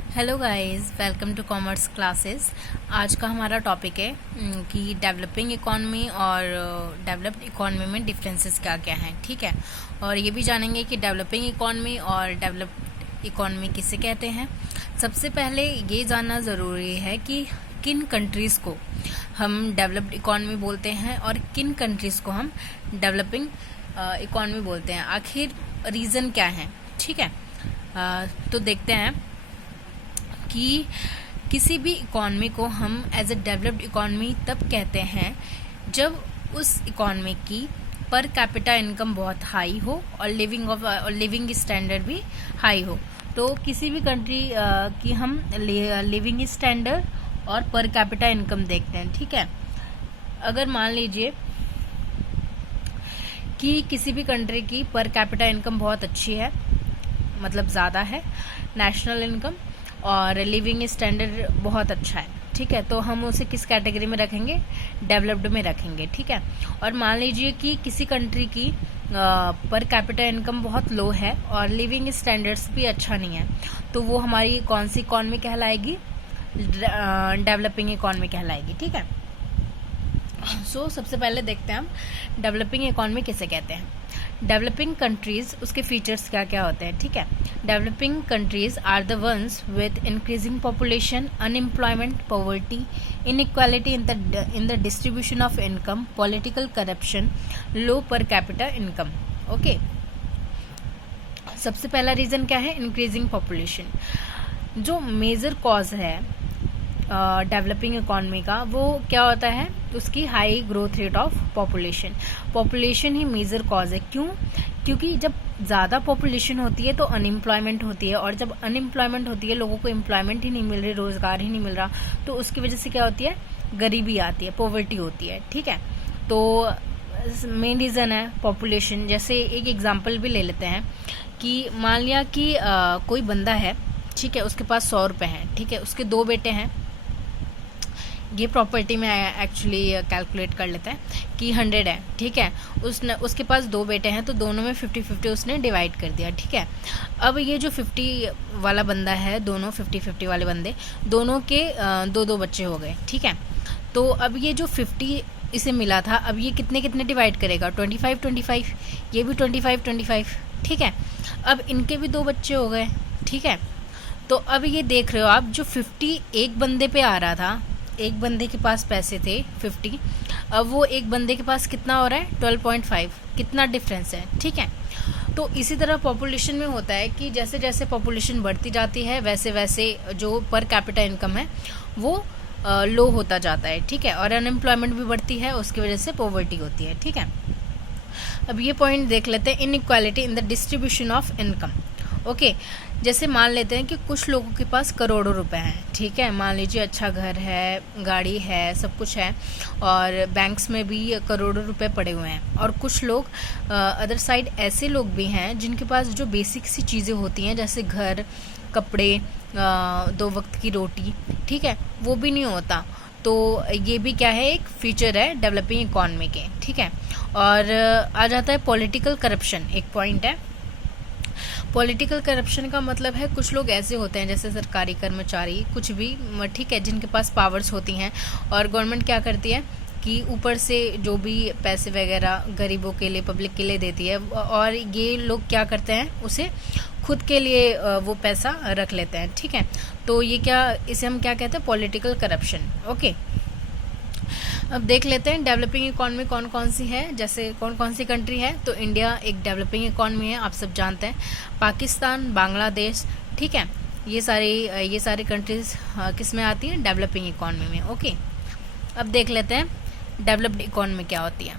Hello guys, welcome to commerce classes. आज का हमारा टॉपिक है कि डेवलपिंग इकॉनमी और डेवलप्ड इकॉनमी में डिफरेंसेस क्या क्या हैं। ठीक है, और ये भी जानेंगे कि डेवलपिंग इकॉनमी और डेवलप्ड इकॉनमी किसे कहते हैं। सबसे पहले ये जानना ज़रूरी है कि किन कंट्रीज़ को हम डेवलप्ड इकॉनमी बोलते हैं और किन कंट्रीज़ को हम डेवलपिंग इकॉनमी बोलते हैं। आखिर रीज़न क्या है। ठीक है, तो देखते हैं कि किसी भी इकॉनमी को हम एज ए डेवलप्ड इकॉनमी तब कहते हैं जब उस इकॉनमी की पर कैपिटा इनकम बहुत हाई हो और लिविंग स्टैंडर्ड भी हाई हो। तो किसी भी कंट्री की हम लिविंग स्टैंडर्ड और पर कैपिटा इनकम देखते हैं। ठीक है, अगर मान लीजिए कि किसी भी कंट्री की पर कैपिटा इनकम बहुत अच्छी है, मतलब ज़्यादा है, नेशनल इनकम और लिविंग स्टैंडर्ड बहुत अच्छा है। ठीक है, तो हम उसे किस कैटेगरी में रखेंगे? डेवलप्ड में रखेंगे। ठीक है, और मान लीजिए कि किसी कंट्री की पर कैपिटा इनकम बहुत लो है और लिविंग स्टैंडर्ड्स भी अच्छा नहीं है, तो वो हमारी कौन सी इकॉनमी कहलाएगी? डेवलपिंग इकॉनमी कहलाएगी। ठीक है, सबसे पहले देखते हैं हम डेवलपिंग इकॉनमी किसे कहते हैं। डेवलपिंग कंट्रीज, उसके फीचर्स क्या क्या होते हैं। ठीक है, developing countries are the ones with increasing population, unemployment, poverty, inequality in the distribution of income, political corruption, low per capita income. Okay, सबसे पहला रीजन क्या है? Increasing population. जो मेजर कॉज है डेवलपिंग इकॉनमी का, वो क्या होता है? उसकी high growth rate of population ही मेजर कॉज है। क्यों? क्योंकि जब ज़्यादा पॉपुलेशन होती है तो अनएम्प्लॉयमेंट होती है, और जब अनएम्प्लॉयमेंट होती है, लोगों को एम्प्लॉयमेंट ही नहीं मिल रही, रोजगार ही नहीं मिल रहा, तो उसकी वजह से क्या होती है? गरीबी आती है, पॉवर्टी होती है। ठीक है, तो मेन रीज़न है पॉपुलेशन। जैसे एक एग्जांपल भी ले लेते हैं कि मान लिया कि कोई बंदा है, ठीक है, उसके पास 100 रुपये हैं। ठीक है, उसके 2 बेटे हैं। ये प्रॉपर्टी में एक्चुअली कैलकुलेट कर लेते हैं कि 100 है। ठीक है, उसके पास 2 बेटे हैं, तो दोनों में 50-50 उसने डिवाइड कर दिया। ठीक है, अब ये जो 50 वाला बंदा है, दोनों 50-50 वाले बंदे, दोनों के 2-2 बच्चे हो गए। ठीक है, तो अब ये जो 50 इसे मिला था, अब ये कितने कितने डिवाइड करेगा? 25-25, ये भी 25-25। ठीक है, अब इनके भी 2 बच्चे हो गए। ठीक है, तो अब ये देख रहे हो आप, जो 50 एक बंदे पे आ रहा था, एक बंदे के पास पैसे थे 50, अब वो एक बंदे के पास कितना हो रहा है? 12.5। कितना डिफरेंस है। ठीक है, तो इसी तरह पॉपुलेशन में होता है कि जैसे जैसे पॉपुलेशन बढ़ती जाती है, वैसे वैसे जो पर कैपिटा इनकम है वो लो होता जाता है। ठीक है, और अनएम्प्लॉयमेंट भी बढ़ती है, उसकी वजह से पॉवर्टी होती है। ठीक है, अब ये पॉइंट देख लेते हैं, inequality in the distribution of income. Okay, जैसे मान लेते हैं कि कुछ लोगों के पास करोड़ों रुपए हैं। ठीक है, मान लीजिए अच्छा घर है, गाड़ी है, सब कुछ है, और बैंक्स में भी करोड़ों रुपए पड़े हुए हैं। और कुछ लोग अदर साइड ऐसे लोग भी हैं जिनके पास जो बेसिक सी चीज़ें होती हैं, जैसे घर, कपड़े, 2 वक्त की रोटी, ठीक है, वो भी नहीं होता। तो ये भी क्या है? एक फीचर है डेवलपिंग इकॉनमी के। ठीक है, और आ जाता है पॉलिटिकल करप्शन, एक पॉइंट है। पॉलिटिकल करप्शन का मतलब है कुछ लोग ऐसे होते हैं, जैसे सरकारी कर्मचारी, कुछ भी, ठीक है, जिनके पास पावर्स होती हैं, और गवर्नमेंट क्या करती है कि ऊपर से जो भी पैसे वगैरह गरीबों के लिए, पब्लिक के लिए देती है, और ये लोग क्या करते हैं? उसे खुद के लिए वो पैसा रख लेते हैं। ठीक है, तो ये क्या, इसे हम क्या कहते हैं? Political corruption. ओके, अब देख लेते हैं डेवलपिंग इकॉनमी कौन कौन सी है, जैसे कौन कौन सी कंट्री है। तो इंडिया एक डेवलपिंग इकॉनमी है, आप सब जानते हैं। पाकिस्तान, बांग्लादेश, ठीक है, ये सारी कंट्रीज किस में आती हैं? डेवलपिंग इकॉनमी में। ओके, अब देख लेते हैं डेवलप्ड इकॉनमी क्या होती है।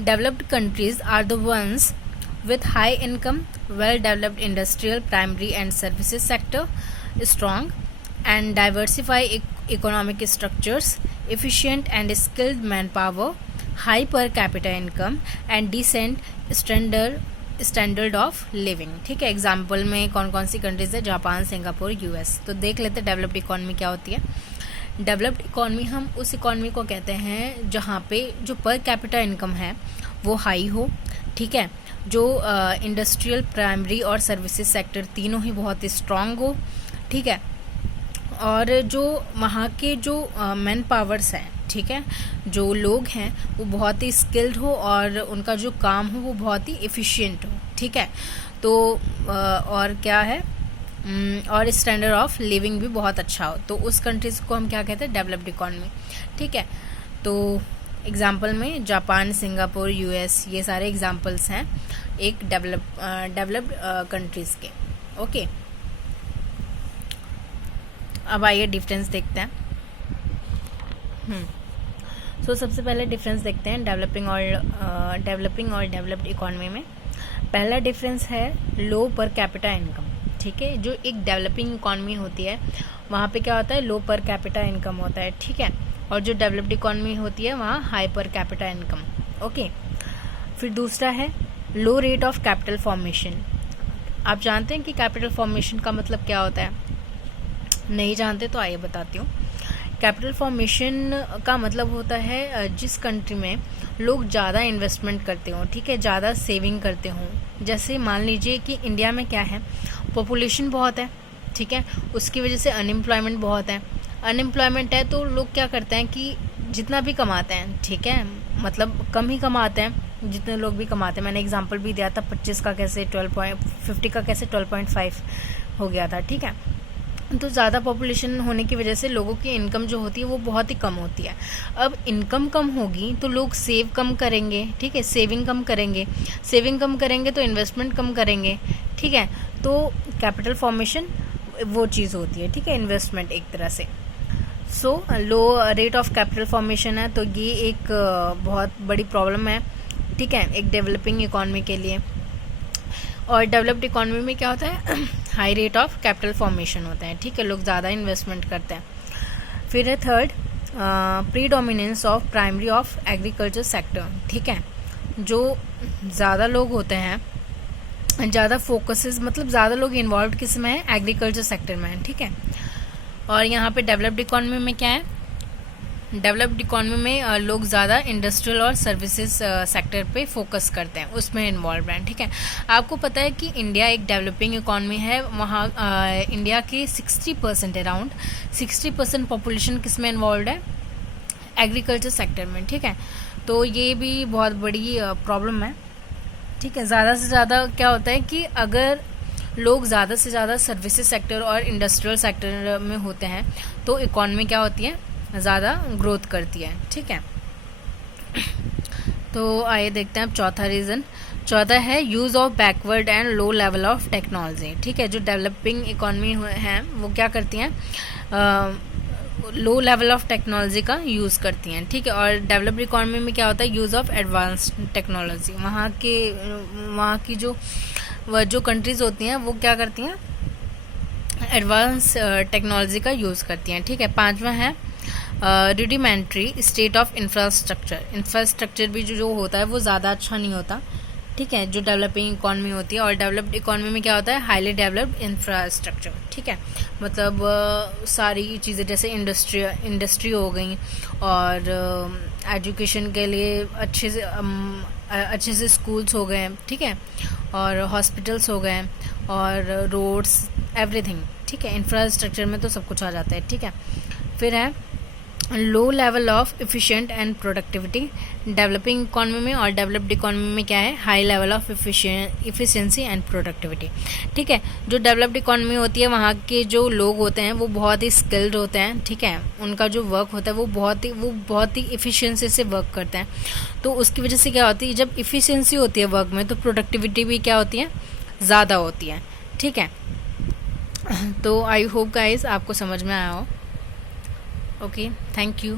Developed countries are the ones with high income, well developed industrial, primary and services sector, strong and diversify economic structures, efficient and skilled manpower, high per capita income and decent standard of living। ठीक है, example में कौन कौन सी countries है? Japan, Singapore, US. तो देख लेते हैं डेवलप्ड इकॉनमी क्या होती है। डेवलप्ड इकॉनमी हम उस इकॉनमी को कहते हैं जहाँ पे जो पर कैपिटा इनकम है वो हाई हो, ठीक है, जो इंडस्ट्रियल, प्राइमरी और सर्विसेज सेक्टर तीनों ही बहुत ही स्ट्रांग हो, ठीक है, और जो वहाँ के जो मैन पावर्स हैं, ठीक है, जो लोग हैं वो बहुत ही स्किल्ड हो और उनका जो काम हो वो बहुत ही एफिशिएंट हो, ठीक है। तो और क्या है, और स्टैंडर्ड ऑफ लिविंग भी बहुत अच्छा हो, तो उस कंट्रीज को हम क्या कहते हैं, डेवलप्ड इकॉनमी, ठीक है। तो एग्जाम्पल में जापान, सिंगापुर, यूएस, ये सारे एग्जाम्पल्स हैं एक डेवलप्ड कंट्रीज के। ओके, अब आइए डिफरेंस देखते हैं। सो सबसे पहले डिफरेंस देखते हैं डेवलपिंग और डेवलप्ड इकॉनमी में। पहला डिफरेंस है लो पर कैपिटा इनकम, ठीक है। जो एक डेवलपिंग इकॉनमी होती है वहाँ पे क्या होता है, लो पर कैपिटा इनकम होता है, ठीक है, और जो डेवलप्ड इकॉनमी होती है वहाँ हाई पर कैपिटा इनकम। ओके, फिर दूसरा है लो रेट ऑफ कैपिटल फॉर्मेशन। आप जानते हैं कि कैपिटल फॉर्मेशन का मतलब क्या होता है? नहीं जानते तो आइए बताती हूँ। कैपिटल फॉर्मेशन का मतलब होता है जिस कंट्री में लोग ज़्यादा इन्वेस्टमेंट करते हों, ठीक है, ज़्यादा सेविंग करते हों। जैसे मान लीजिए कि इंडिया में क्या है, पॉपुलेशन बहुत है, ठीक है, उसकी वजह से अनएम्प्लॉयमेंट बहुत है। अनएम्प्लॉयमेंट है तो लोग क्या करते हैं कि जितना भी कमाते हैं, ठीक है, मतलब कम ही कमाते हैं जितने लोग भी कमाते हैं। मैंने एग्जांपल भी दिया था 25 का कैसे 50 का कैसे 12.5 हो गया था, ठीक है। तो ज़्यादा पॉपुलेशन होने की वजह से लोगों की इनकम जो होती है वो बहुत ही कम होती है। अब इनकम कम होगी तो लोग सेव कम करेंगे, ठीक है, सेविंग कम करेंगे तो इन्वेस्टमेंट कम करेंगे, ठीक है। तो कैपिटल फॉर्मेशन वो चीज़ होती है, ठीक है, इन्वेस्टमेंट एक तरह से। सो लो रेट ऑफ कैपिटल फॉर्मेशन है तो ये एक बहुत बड़ी प्रॉब्लम है, ठीक है, एक डेवलपिंग इकॉनमी के लिए। और डेवलप्ड इकॉनमी में क्या होता है, high rate of capital formation होता है, ठीक है, लोग ज़्यादा इन्वेस्टमेंट करते हैं। फिर है third, predominance of primary of agriculture sector, ठीक है। जो ज़्यादा लोग होते हैं, ज़्यादा फोकसेस, मतलब ज़्यादा लोग इन्वॉल्व किस में है, एग्रीकल्चर सेक्टर में है, ठीक है। और यहाँ पे डेवलप्ड इकॉनमी में क्या है, डेवलप्ड इकॉनमी में लोग ज़्यादा इंडस्ट्रियल और सर्विसेज सेक्टर पे फोकस करते हैं, उसमें इन्वॉल्व हैं, ठीक है। आपको पता है कि इंडिया एक डेवलपिंग इकॉनमी है, वहाँ इंडिया के 60% अराउंड 60% पॉपुलेशन किस में इन्वॉल्व है, एग्रीकल्चर सेक्टर में, ठीक है। तो ये भी बहुत बड़ी प्रॉब्लम है, ठीक है। ज़्यादा से ज़्यादा क्या होता है कि अगर लोग ज़्यादा से ज़्यादा सर्विसेज सेक्टर और इंडस्ट्रियल सेक्टर में होते हैं तो इकॉनमी क्या होती है, ज़्यादा ग्रोथ करती है, ठीक है। तो आइए देखते हैं अब चौथा रीज़न। चौथा है use of backward and low level of technology, ठीक है। जो डेवलपिंग इकॉनमी हैं वो क्या करती हैं, लो लेवल ऑफ टेक्नोलॉजी का यूज़ करती हैं, ठीक है। और डेवलप्ड इकॉनमी में क्या होता है, यूज़ ऑफ एडवांस टेक्नोलॉजी। वहाँ की जो कंट्रीज़ होती हैं वो क्या करती हैं, एडवांस टेक्नोलॉजी का यूज़ करती हैं, ठीक है। पांचवा है रुडिमेंट्री स्टेट ऑफ इंफ्रास्ट्रक्चर भी जो होता है वो ज़्यादा अच्छा नहीं होता, ठीक है, जो डेवलपिंग इकॉनमी होती है। और डेवलप्ड इकॉनमी में क्या होता है, हाईली डेवलप्ड इंफ्रास्ट्रक्चर, ठीक है, मतलब सारी चीज़ें जैसे इंडस्ट्री हो गई और एजुकेशन के लिए अच्छे से स्कूल्स हो गए, ठीक है, और हॉस्पिटल्स हो गए और रोड्स, एवरीथिंग, ठीक है। इंफ्रास्ट्रक्चर में तो सब कुछ आ जाता है, ठीक है। फिर है low level of efficient and productivity developing economy में। और डेवलप्ड इकॉनमी में क्या है, high level of efficiency and productivity, ठीक है। जो डेवलप्ड इकॉनमी होती है वहाँ के जो लोग होते हैं वो बहुत ही स्किल्ड होते हैं, ठीक है, उनका जो वर्क होता है वो बहुत ही एफिशिएंसी से वर्क करते हैं। तो उसकी वजह से क्या होती है, जब एफिशिएंसी होती है वर्क में तो प्रोडक्टिविटी भी क्या होती है, ज़्यादा होती है, ठीक है। तो आई होप गाइस आपको समझ में आया हो। Okay, thank you.